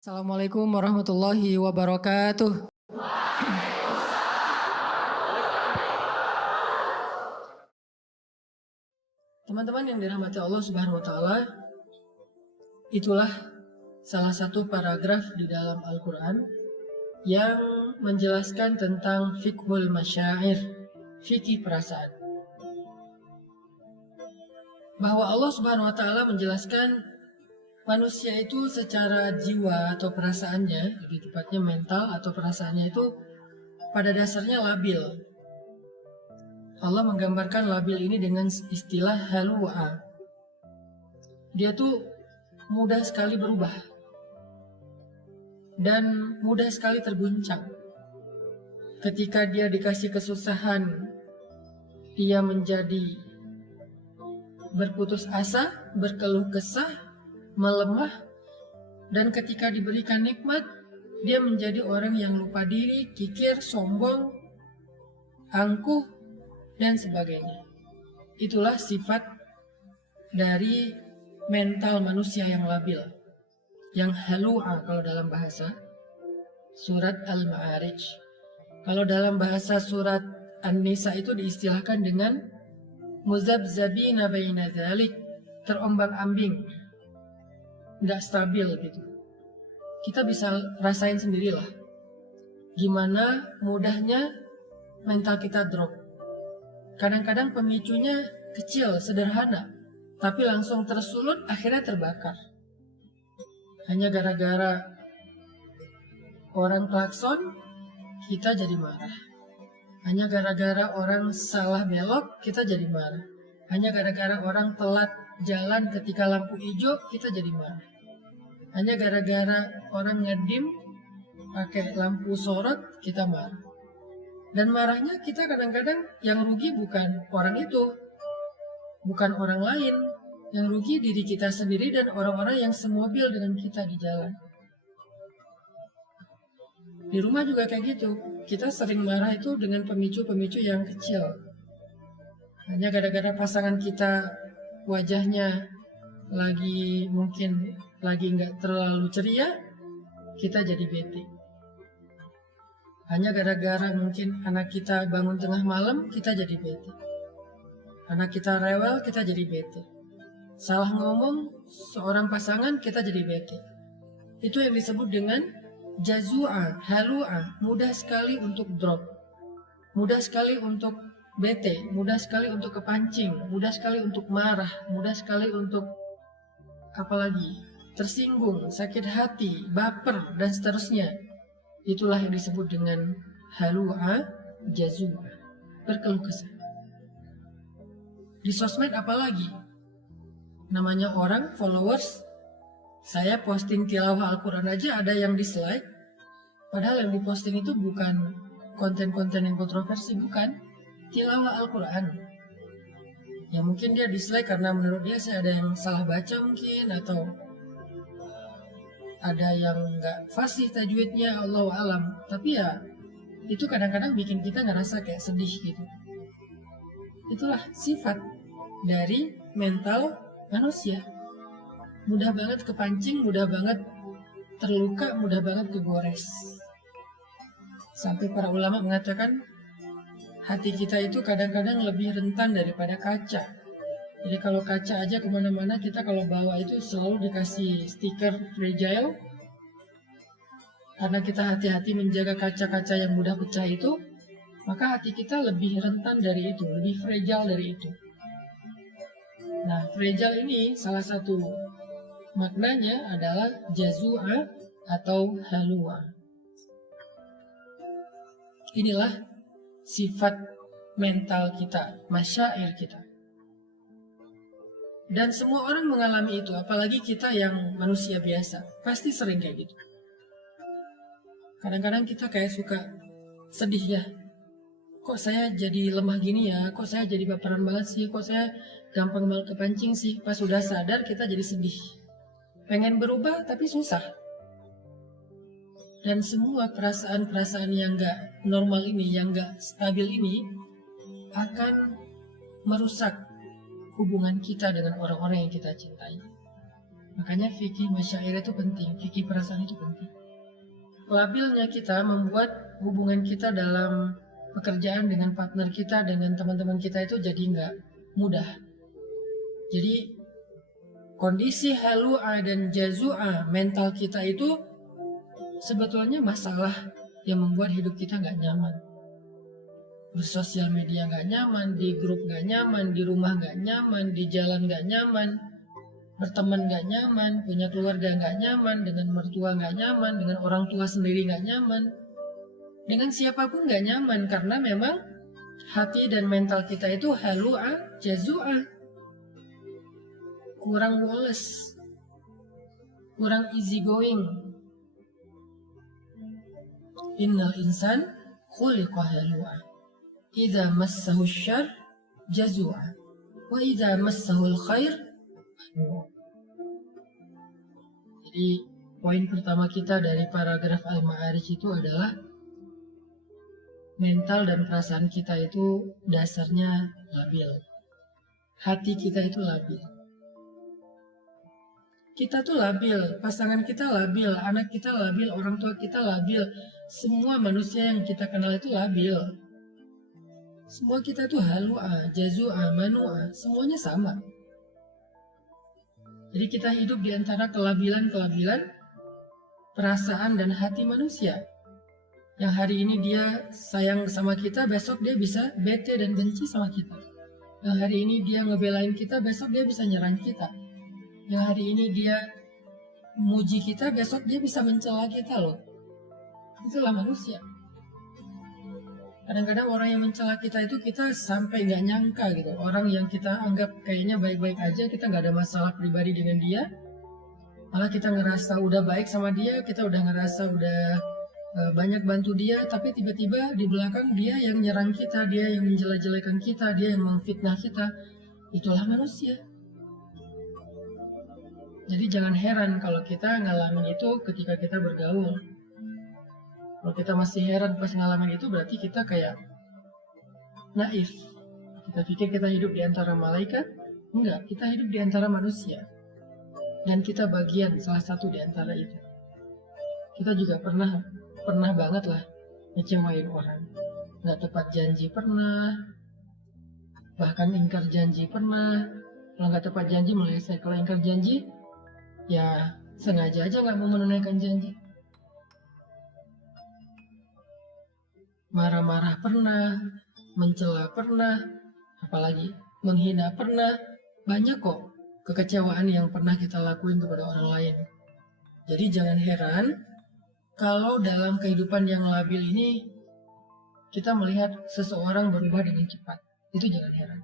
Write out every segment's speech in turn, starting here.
Assalamualaikum warahmatullahi wabarakatuh. Teman-teman yang dirahmati Allah Subhanahu wa taala, itulah salah satu paragraf di dalam Al-Qur'an yang menjelaskan tentang fiqhul masyair, fikih perasaan. Bahwa Allah Subhanahu wa taala menjelaskan manusia itu secara jiwa atau perasaannya, lebih tepatnya mental atau perasaannya itu pada dasarnya labil. Allah menggambarkan labil ini dengan istilah halu'a. Dia tuh mudah sekali berubah dan mudah sekali terguncang. Ketika dia dikasih kesusahan, dia menjadi berputus asa, berkeluh kesah, melemah, dan ketika diberikan nikmat, dia menjadi orang yang lupa diri, kikir, sombong, angkuh, dan sebagainya. Itulah sifat dari mental manusia yang labil, yang halu'a kalau dalam bahasa surat Al-Ma'arij. Kalau dalam bahasa surat An-Nisa itu diistilahkan dengan muzabzabina baina dzalik, terombang-ambing, nggak stabil gitu. Kita bisa rasain sendirilah gimana mudahnya mental kita drop. Kadang-kadang pemicunya kecil, sederhana, tapi langsung tersulut, akhirnya terbakar. Hanya gara-gara orang klakson, kita jadi marah. Hanya gara-gara orang salah belok, kita jadi marah. Hanya gara-gara orang telat jalan ketika lampu hijau, kita jadi marah. Hanya gara-gara orang ngedim pakai lampu sorot, kita marah. Dan marahnya kita kadang-kadang yang rugi bukan orang itu, bukan orang lain. Yang rugi diri kita sendiri dan orang-orang yang semobil dengan kita di jalan. Di rumah juga kayak gitu. Kita sering marah itu dengan pemicu-pemicu yang kecil. Hanya gara-gara pasangan kita wajahnya mungkin lagi nggak terlalu ceria, kita jadi bete. Hanya gara-gara mungkin anak kita bangun tengah malam, kita jadi bete. Anak kita rewel, kita jadi bete. Salah ngomong seorang pasangan, kita jadi bete. Itu yang disebut dengan jazu'a, halu'a. Mudah sekali untuk drop. Mudah sekali untuk bete. Mudah sekali untuk kepancing. Mudah sekali untuk marah. Mudah sekali untuk apalagi tersinggung, sakit hati, baper, dan seterusnya. Itulah yang disebut dengan halu'a, jazu'a, berkeluh kesah. Di sosmed apalagi? Namanya orang, followers. Saya posting tilawah Al-Quran aja ada yang dislike. Padahal yang diposting itu bukan konten-konten yang kontroversi, bukan. Tilawah Al-Quran. Ya mungkin dia dislike karena menurut dia saya ada yang salah baca mungkin, atau ada yang nggak fasih tajwidnya, Allahu alam. Tapi ya itu kadang-kadang bikin kita ngerasa kayak sedih gitu. Itulah sifat dari mental manusia. Mudah banget kepancing, mudah banget terluka, mudah banget kegores. Sampai para ulama mengatakan hati kita itu kadang-kadang lebih rentan daripada kaca. Jadi kalau kaca aja kemana-mana, kita kalau bawa itu selalu dikasih stiker fragile. Karena kita hati-hati menjaga kaca-kaca yang mudah pecah itu, maka hati kita lebih rentan dari itu, lebih fragile dari itu. Nah, fragile ini salah satu maknanya adalah jazu'a atau halu'a. Inilah sifat mental kita, masyair kita. Dan semua orang mengalami itu, apalagi kita yang manusia biasa. Pasti sering kayak gitu. Kadang-kadang kita kayak suka sedih ya. Kok saya jadi lemah gini ya? Kok saya jadi baperan banget sih? Kok saya gampang banget kepancing sih? Pas sudah sadar kita jadi sedih. Pengen berubah tapi susah. Dan semua perasaan-perasaan yang gak normal ini, yang gak stabil ini, akan merusak hubungan kita dengan orang-orang yang kita cintai. Makanya fikih masyair itu penting, fikih perasaan itu penting. Labilnya kita membuat hubungan kita dalam pekerjaan dengan partner kita, dengan teman-teman kita itu jadi nggak mudah. Jadi kondisi halu'a dan jazu'a mental kita itu sebetulnya masalah yang membuat hidup kita nggak nyaman. Bersosial media nggak nyaman, di grup nggak nyaman, di rumah nggak nyaman, di jalan nggak nyaman, berteman nggak nyaman, punya keluarga nggak nyaman, dengan mertua nggak nyaman, dengan orang tua sendiri nggak nyaman, dengan siapapun nggak nyaman, karena memang hati dan mental kita itu halu'a, jazu'a, kurang woles, kurang easy going. Innal insan khuliqa halu'a, idza massahu syarr jazu'a, wa idza massahu khair. Jadi poin pertama kita dari paragraf Al-Ma'arij itu adalah mental dan perasaan kita itu dasarnya labil. Hati kita itu labil. Kita tuh labil, pasangan kita labil, anak kita labil, orang tua kita labil. Semua manusia yang kita kenal itu labil. Semua kita tuh halu'a, jazu'a, manu'a, semuanya sama. Jadi kita hidup di antara kelabilan-kelabilan perasaan dan hati manusia. Yang hari ini dia sayang sama kita, besok dia bisa bete dan benci sama kita. Yang hari ini dia ngebelain kita, besok dia bisa nyerang kita. Yang hari ini dia muji kita, besok dia bisa mencela kita loh. Itulah manusia. Kadang-kadang orang yang mencela kita itu kita sampai nggak nyangka gitu. Orang yang kita anggap kayaknya baik-baik aja, kita nggak ada masalah pribadi dengan dia, malah kita ngerasa udah baik sama dia, kita udah ngerasa udah banyak bantu dia, tapi tiba-tiba di belakang dia yang nyerang kita, dia yang menjelek-jelekan kita, dia yang memfitnah kita. Itulah manusia. Jadi jangan heran kalau kita ngalamin itu ketika kita bergaul. Kalau kita masih heran pas ngalamin itu, berarti kita kayak naif. Kita pikir kita hidup di antara malaikat. Enggak, kita hidup di antara manusia. Dan kita bagian salah satu di antara itu. Kita juga pernah banget lah ngecewain orang. Nggak tepat janji pernah. Bahkan ingkar janji pernah. Kalau nggak tepat janji meleset. Kalau ingkar janji, ya sengaja aja nggak mau menunaikan janji. Marah-marah pernah, mencela pernah, apalagi menghina pernah. Banyak kok kekecewaan yang pernah kita lakuin kepada orang lain. Jadi jangan heran kalau dalam kehidupan yang labil ini kita melihat seseorang berubah dengan cepat. Itu jangan heran.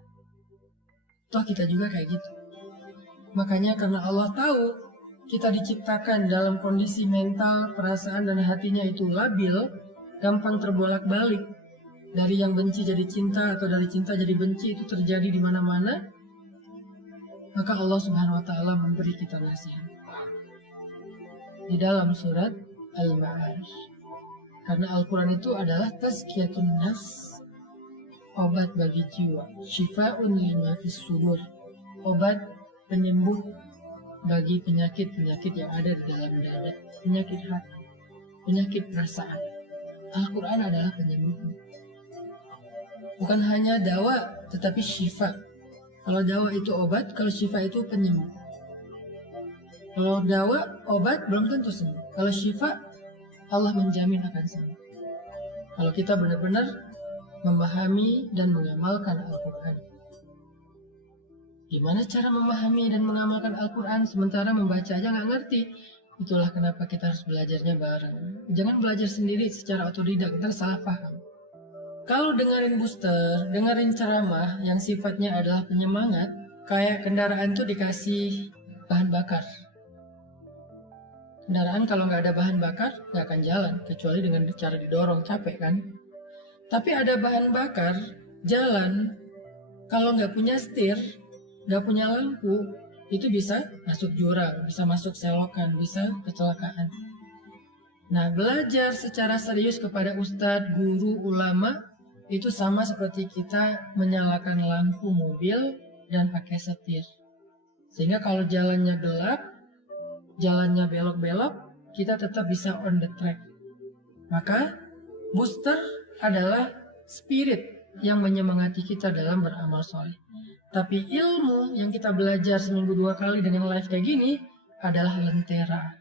Toh kita juga kayak gitu. Makanya karena Allah tahu kita diciptakan dalam kondisi mental, perasaan, dan hatinya itu labil, gampang terbolak-balik. Dari yang benci jadi cinta atau dari cinta jadi benci, itu terjadi di mana-mana. Maka Allah Subhanahu wa taala memberi kita nasihat di dalam surat Al-Ma'arij. Karena Al-Qur'an itu adalah tazkiyatun nafs, obat bagi jiwa, syifa'un lima fis sudur, obat penyembuh bagi penyakit-penyakit yang ada di dalam dada, penyakit hati, penyakit perasaan. Al-Quran adalah penyembuh. Bukan hanya dawa, tetapi syifa. Kalau dawa itu obat, kalau syifa itu penyembuh. Kalau dawa, obat, belum tentu sembuh. Kalau syifa, Allah menjamin akan sembuh. Kalau kita benar-benar memahami dan mengamalkan Al-Quran. Gimana cara memahami dan mengamalkan Al-Quran sementara membaca aja nggak ngerti? Itulah kenapa kita harus belajarnya bareng. Jangan belajar sendiri secara otodidak, ntar salah paham. Kalau dengerin booster, dengerin ceramah yang sifatnya adalah penyemangat, kayak kendaraan tuh dikasih bahan bakar. Kendaraan kalau nggak ada bahan bakar, nggak akan jalan, kecuali dengan cara didorong, capek kan? Tapi ada bahan bakar, jalan, kalau nggak punya setir, nggak punya lampu, itu bisa masuk jurang, bisa masuk selokan, bisa kecelakaan. Nah, belajar secara serius kepada ustadz, guru, ulama, itu sama seperti kita menyalakan lampu mobil dan pakai setir. Sehingga kalau jalannya gelap, jalannya belok-belok, kita tetap bisa on the track. Maka booster adalah spirit yang menyemangati kita dalam beramal soleh. Tapi ilmu yang kita belajar seminggu 2 kali dengan live kayak gini adalah lentera.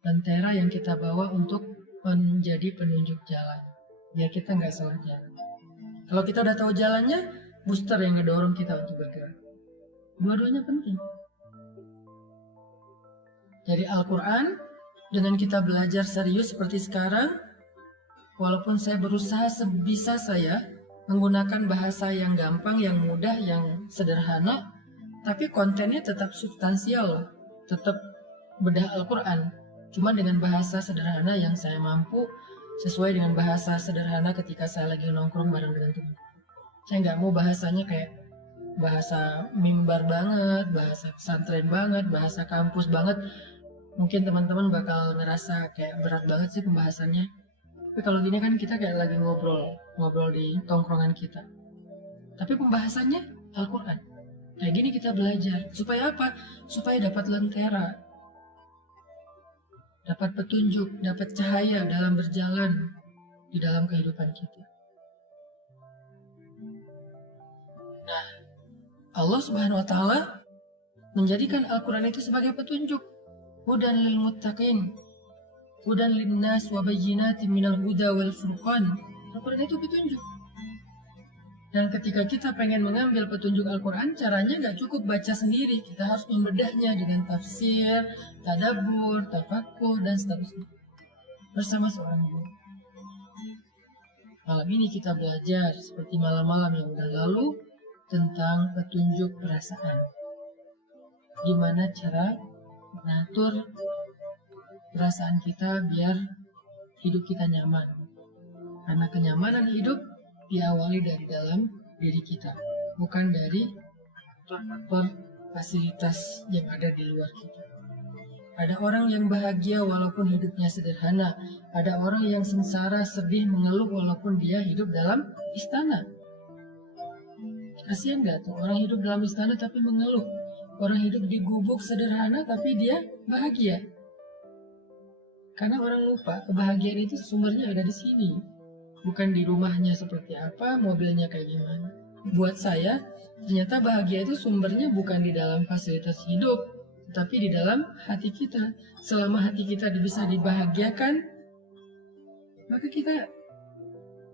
Lentera yang kita bawa untuk menjadi penunjuk jalan. Biar kita nggak salah jalan. Kalau kita udah tahu jalannya, booster yang ngedorong kita untuk bergerak. Dua-duanya penting. Dari Al-Quran, dengan kita belajar serius seperti sekarang, walaupun saya berusaha sebisa saya menggunakan bahasa yang gampang, yang mudah, yang sederhana, tapi kontennya tetap substansial, tetap bedah Al-Quran. Cuma dengan bahasa sederhana yang saya mampu, sesuai dengan bahasa sederhana ketika saya lagi nongkrong bareng dengan teman. Saya nggak mau bahasanya kayak bahasa mimbar banget, bahasa pesantren banget, bahasa kampus banget. Mungkin teman-teman bakal ngerasa kayak berat banget sih pembahasannya. Tapi kalau gini kan kita kayak lagi ngobrol di tongkrongan kita. Tapi pembahasannya Al-Quran. Kayak gini kita belajar. Supaya apa? Supaya dapat lentera. Dapat petunjuk, dapat cahaya dalam berjalan di dalam kehidupan kita. Nah, Allah Subhanahu wa Ta'ala menjadikan Al-Quran itu sebagai petunjuk. Hudan lil muttaqin, hudan lin nas wa bayyinatin minal huda wal furqan. Al-Quran itu petunjuk. Dan ketika kita pengen mengambil petunjuk Al-Quran, caranya nggak cukup baca sendiri. Kita harus membedahnya dengan tafsir, tadabbur, tafakkur, dan seterusnya. Bersama seorang guru. Malam ini kita belajar seperti malam-malam yang udah lalu tentang petunjuk perasaan. Gimana cara mengatur perasaan kita biar hidup kita nyaman. Karena kenyamanan hidup diawali dari dalam diri kita, bukan dari faktor fasilitas yang ada di luar kita. Ada orang yang bahagia walaupun hidupnya sederhana. Ada orang yang sengsara, sedih, mengeluh walaupun dia hidup dalam istana. Kasihan gak tuh orang hidup dalam istana tapi mengeluh. Orang hidup di gubuk sederhana tapi dia bahagia. Karena orang lupa kebahagiaan itu sumbernya ada di sini. Bukan di rumahnya seperti apa, mobilnya kayak gimana. Buat saya, ternyata bahagia itu sumbernya bukan di dalam fasilitas hidup, tapi di dalam hati kita. Selama hati kita bisa dibahagiakan, maka kita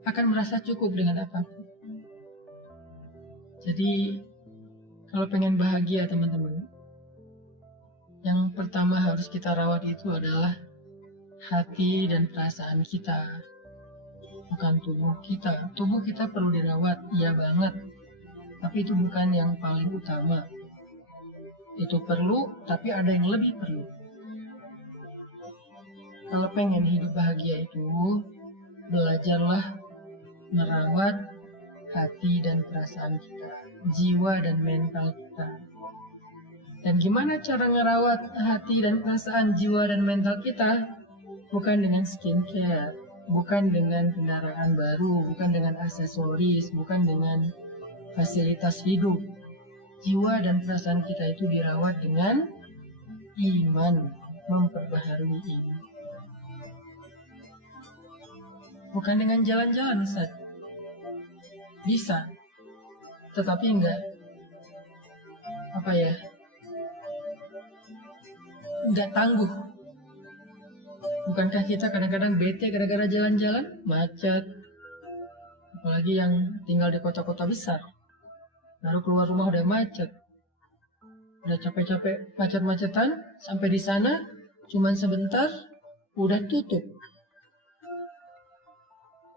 akan merasa cukup dengan apapun. Jadi, kalau pengen bahagia teman-teman, yang pertama harus kita rawat itu adalah hati dan perasaan kita. Bukan tubuh kita. Tubuh kita perlu dirawat, iya banget. Tapi itu bukan yang paling utama. Itu perlu, tapi ada yang lebih perlu. Kalau pengen hidup bahagia itu, belajarlah merawat hati dan perasaan kita, jiwa dan mental kita. Dan gimana cara ngerawat hati dan perasaan, jiwa dan mental kita? Bukan dengan skincare, bukan dengan kendaraan baru, bukan dengan aksesoris, bukan dengan fasilitas hidup. Jiwa dan perasaan kita itu dirawat dengan iman, memperbaharui iman. Bukan dengan jalan-jalan, Ustaz. Bisa, tetapi enggak tangguh. Bukankah kita kadang-kadang bete gara-gara jalan-jalan, macet, apalagi yang tinggal di kota-kota besar, baru keluar rumah udah macet, udah capek-capek macet-macetan, sampai di sana cuman sebentar udah tutup.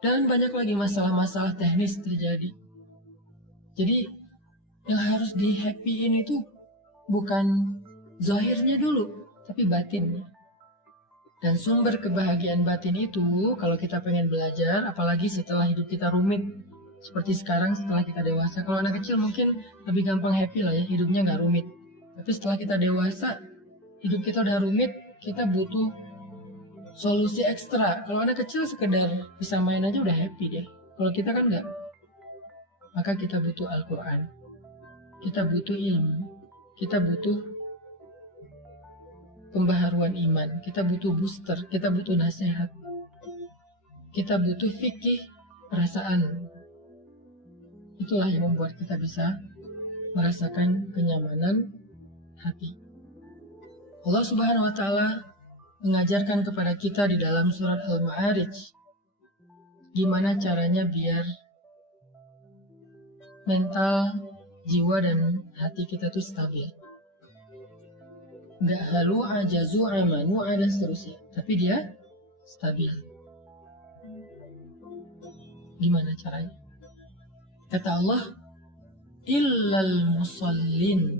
Dan banyak lagi masalah-masalah teknis terjadi. Jadi yang harus di-happyin itu bukan zahirnya dulu, tapi batinnya. Dan sumber kebahagiaan batin itu, kalau kita pengen belajar, apalagi setelah hidup kita rumit, seperti sekarang setelah kita dewasa. Kalau anak kecil mungkin lebih gampang happy lah ya, hidupnya nggak rumit. Tapi setelah kita dewasa, hidup kita udah rumit, kita butuh solusi ekstra. Kalau anak kecil sekedar bisa main aja udah happy deh. Kalau kita kan nggak. Maka kita butuh Al-Quran. Kita butuh ilmu. Kita butuh pembaharuan iman, kita butuh booster, kita butuh nasihat, kita butuh fikih perasaan. Itulah yang membuat kita bisa merasakan kenyamanan hati. Allah Subhanahu wa Ta'ala mengajarkan kepada kita di dalam surat Al-Ma'arij gimana caranya biar mental, jiwa, dan hati kita tuh stabil. Nggak halu, ajazu, amanu, dan seterusnya. Tapi dia stabil. Gimana caranya? Kata Allah, illal musallin,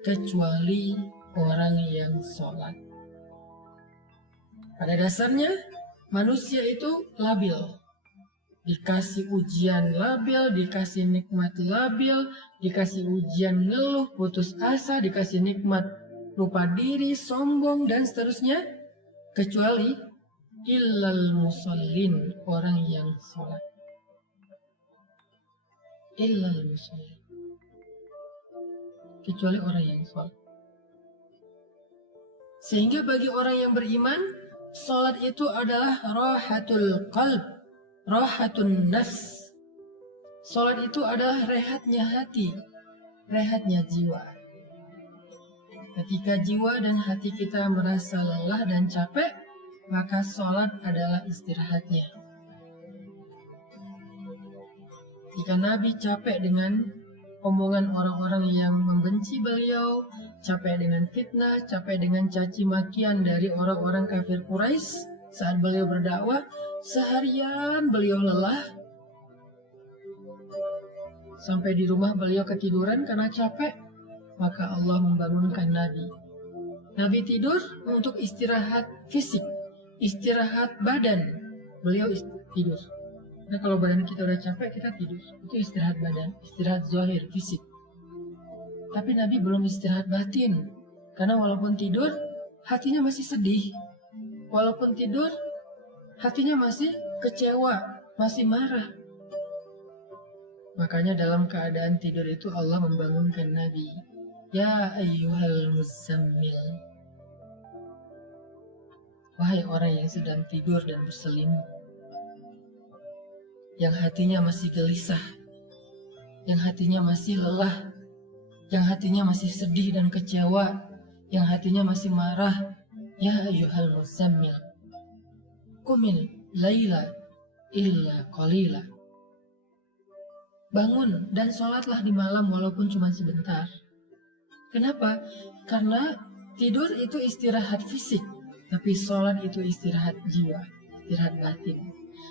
kecuali orang yang sholat. Pada dasarnya manusia itu labil, dikasih ujian labil, dikasih nikmat labil, dikasih ujian ngeluh, putus asa, dikasih nikmat lupa diri, sombong, dan seterusnya, kecuali illal musallin, orang yang sholat. Illal musallin, kecuali orang yang sholat. Sehingga bagi orang yang beriman, sholat itu adalah rahatul qalb, rahatun nafs. Sholat itu adalah rehatnya hati, rehatnya jiwa. Ketika jiwa dan hati kita merasa lelah dan capek, maka sholat adalah istirahatnya. Jika Nabi capek dengan omongan orang-orang yang membenci beliau, capek dengan fitnah, capek dengan caci makian dari orang-orang kafir Quraisy saat beliau berdakwah, seharian beliau lelah, sampai di rumah beliau ketiduran karena capek, maka Allah membangunkan Nabi. Nabi tidur untuk istirahat fisik, istirahat badan, beliau tidur. Nah, kalau badan kita udah capek, kita tidur. Itu istirahat badan, istirahat zahir, fisik. Tapi Nabi belum istirahat batin. Karena walaupun tidur, hatinya masih sedih. Walaupun tidur, hatinya masih kecewa, masih marah. Makanya dalam keadaan tidur itu Allah membangunkan Nabi. Ya ayyuhal muzammil. Wahai orang yang sedang tidur dan berselimut, yang hatinya masih gelisah, yang hatinya masih lelah, yang hatinya masih sedih dan kecewa, yang hatinya masih marah. Ya ayyuhal muzammil, qumil laila illa qalila. Bangun dan sholatlah di malam walaupun cuma sebentar. Kenapa? Karena tidur itu istirahat fisik, tapi sholat itu istirahat jiwa, istirahat batin.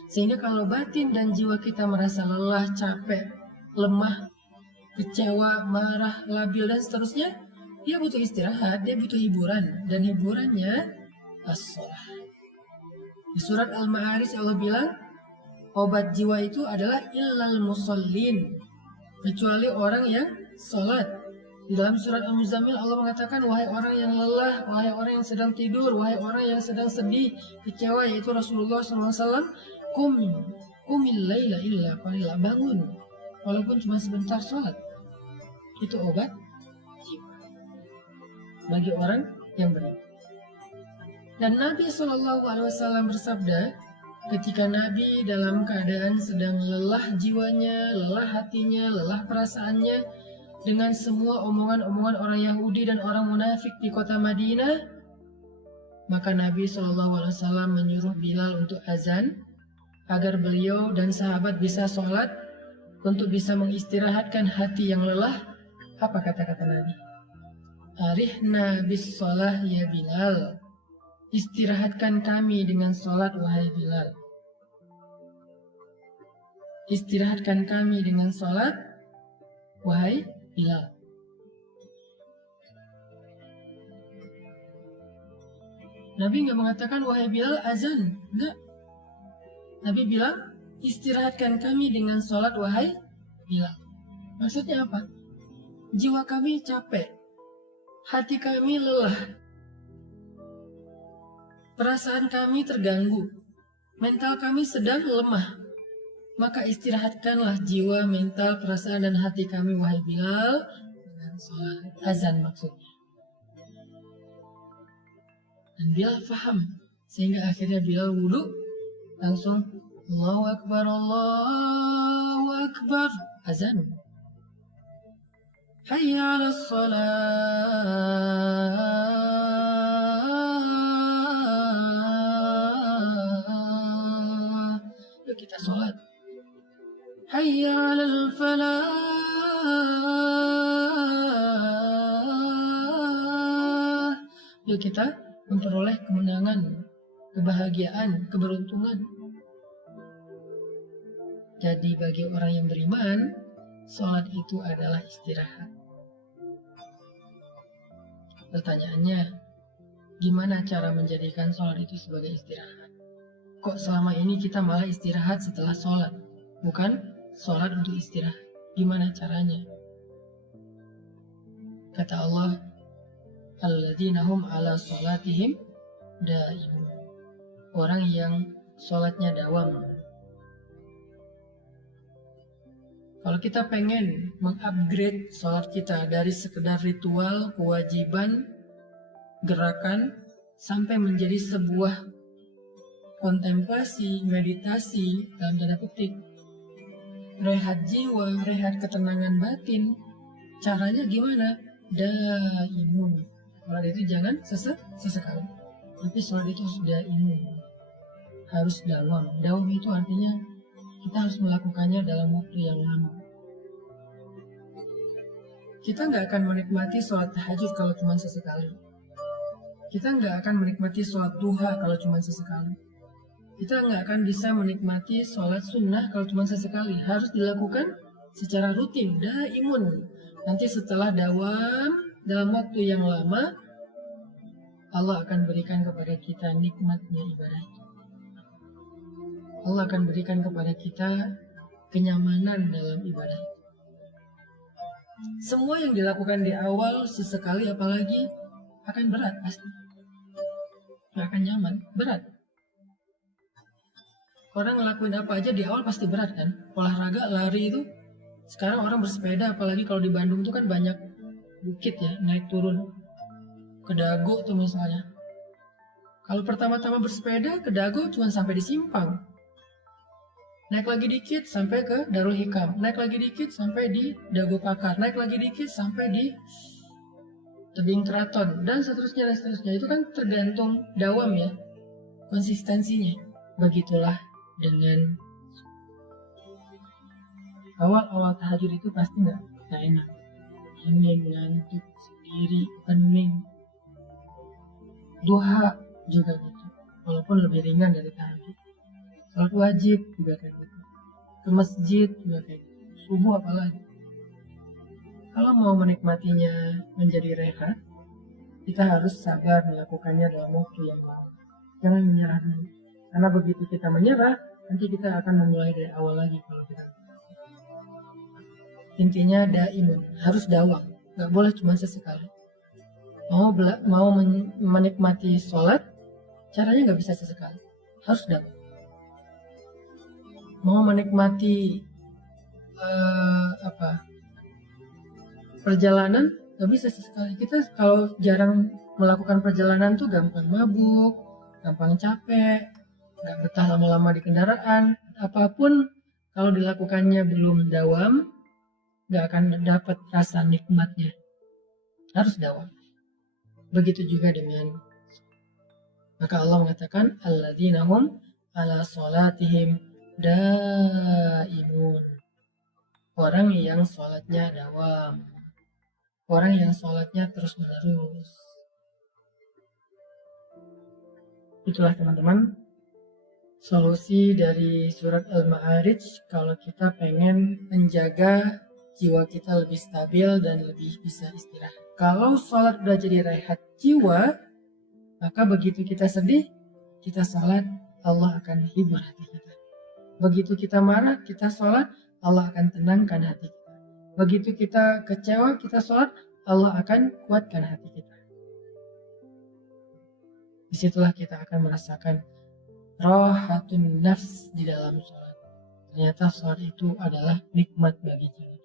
Sehingga kalau batin dan jiwa kita merasa lelah, capek, lemah, kecewa, marah, labil, dan seterusnya, dia butuh istirahat, dia butuh hiburan. Dan hiburannya as-sholah. Di surat Al-Ma'arij Allah bilang, obat jiwa itu adalah illal musallin, kecuali orang yang sholat. Di dalam surat Al-Muzammil Allah mengatakan, wahai orang yang lelah, wahai orang yang sedang tidur, wahai orang yang sedang sedih, kecewa, yaitu Rasulullah SAW, Qumil laila illa qalila, bangun walaupun cuma sebentar sholat. Itu obat jiwa bagi orang yang beriman. Dan Nabi SAW bersabda, ketika Nabi dalam keadaan sedang lelah jiwanya, lelah hatinya, lelah perasaannya dengan semua omongan-omongan orang Yahudi dan orang munafik di kota Madinah, maka Nabi SAW menyuruh Bilal untuk azan agar beliau dan sahabat bisa sholat untuk bisa mengistirahatkan hati yang lelah. Apa kata-kata Nabi? Arihna bis sholah ya Bilal, istirahatkan kami dengan sholat wahai Bilal. Istirahatkan kami dengan sholat wahai Bilal. Nabi nggak mengatakan wahai Bilal azan, enggak. Nabi bilang istirahatkan kami dengan sholat wahai Bilal. Maksudnya apa? Jiwa kami capek, hati kami lelah, perasaan kami terganggu, mental kami sedang lemah. Maka istirahatkanlah jiwa, mental, perasaan, dan hati kami wahai Bilal dengan sholat azan maksudnya. Dan Bilal faham, sehingga akhirnya Bilal wudhu, langsung Allahu Akbar, Allahu Akbar, azan. Hayya 'alas shalah. Yuk kita sholat. Hayya 'alal falah. Yuk kita memperoleh kemenangan, kebahagiaan, keberuntungan. Jadi bagi orang yang beriman, sholat itu adalah istirahat. Pertanyaannya, gimana cara menjadikan sholat itu sebagai istirahat? Kok selama ini kita malah istirahat setelah sholat, bukan sholat untuk istirahat? Gimana caranya? Kata Allah, alladzina hum ala sholatihim daimun. Orang yang sholatnya dawam. Kalau kita pengen mengupgrade sholat kita dari sekedar ritual, kewajiban, gerakan, sampai menjadi sebuah kontemplasi, meditasi, dalam tanda petik, rehat jiwa, rehat ketenangan batin, caranya gimana? Daimun. Sholat itu jangan sesekali, tapi sholat itu harus daimun, harus dawam. Dawam itu artinya kita harus melakukannya dalam waktu yang lama. Kita nggak akan menikmati sholat tahajud kalau cuma sesekali. Kita nggak akan menikmati sholat duha kalau cuma sesekali. Kita nggak akan bisa menikmati sholat sunnah kalau cuma sesekali. Harus dilakukan secara rutin, daimun. Nanti setelah dawam dalam waktu yang lama, Allah akan berikan kepada kita nikmatnya ibadah. Allah akan berikan kepada kita kenyamanan dalam ibadah. Semua yang dilakukan di awal sesekali apalagi akan berat pasti. Gak akan nyaman, berat. Orang ngelakuin apa aja di awal pasti berat kan. Olahraga, lari itu. Sekarang orang bersepeda, apalagi kalau di Bandung tuh kan banyak bukit ya, naik turun. Ke Dago tuh misalnya. Kalau pertama-tama bersepeda ke Dago cuma sampai di Simpang. Naik lagi dikit sampai ke Darul Hikam, naik lagi dikit sampai di Dago Pakar, naik lagi dikit sampai di Tebing Keraton, dan seterusnya dan seterusnya. Itu kan tergantung dawam ya, konsistensinya. Begitulah dengan awal-awal tahajud itu pasti nggak enak, ingin ngantuk sendiri, pening. Duha juga gitu, walaupun lebih ringan dari tahajud. Salat wajib juga kayak gitu, ke masjid juga kayak gitu, subuh apalagi. Kalau mau menikmatinya menjadi rehat, kita harus sabar melakukannya dalam waktu yang lama. Jangan menyerah dulu, karena begitu kita menyerah, nanti kita akan memulai dari awal lagi. Kalau kita intinya daimun, harus dawam, nggak boleh cuma sesekali. Mau menikmati sholat, caranya nggak bisa sesekali, harus dawam. Mau menikmati perjalanan, gak bisa sesekali. Kita kalau jarang melakukan perjalanan tuh gampang mabuk, gampang capek, gak betah lama-lama di kendaraan. Apapun kalau dilakukannya belum dawam, gak akan dapat rasa nikmatnya. Harus dawam. Begitu juga dengan, maka Allah mengatakan alladzina hum ala sholatihim daimun. Orang yang sholatnya dawam, orang yang sholatnya terus menerus. Itulah teman-teman solusi dari surat Al-Ma'arij kalau kita pengen menjaga jiwa kita lebih stabil dan lebih bisa istirahat. Kalau sholat udah jadi rehat jiwa, maka begitu kita sedih, kita sholat, Allah akan hibur hati kita. Begitu kita marah, kita sholat, Allah akan tenangkan hati kita. Begitu kita kecewa, kita sholat, Allah akan kuatkan hati kita. Disitulah kita akan merasakan rahatun nafs di dalam sholat. Ternyata sholat itu adalah nikmat bagi jiwa.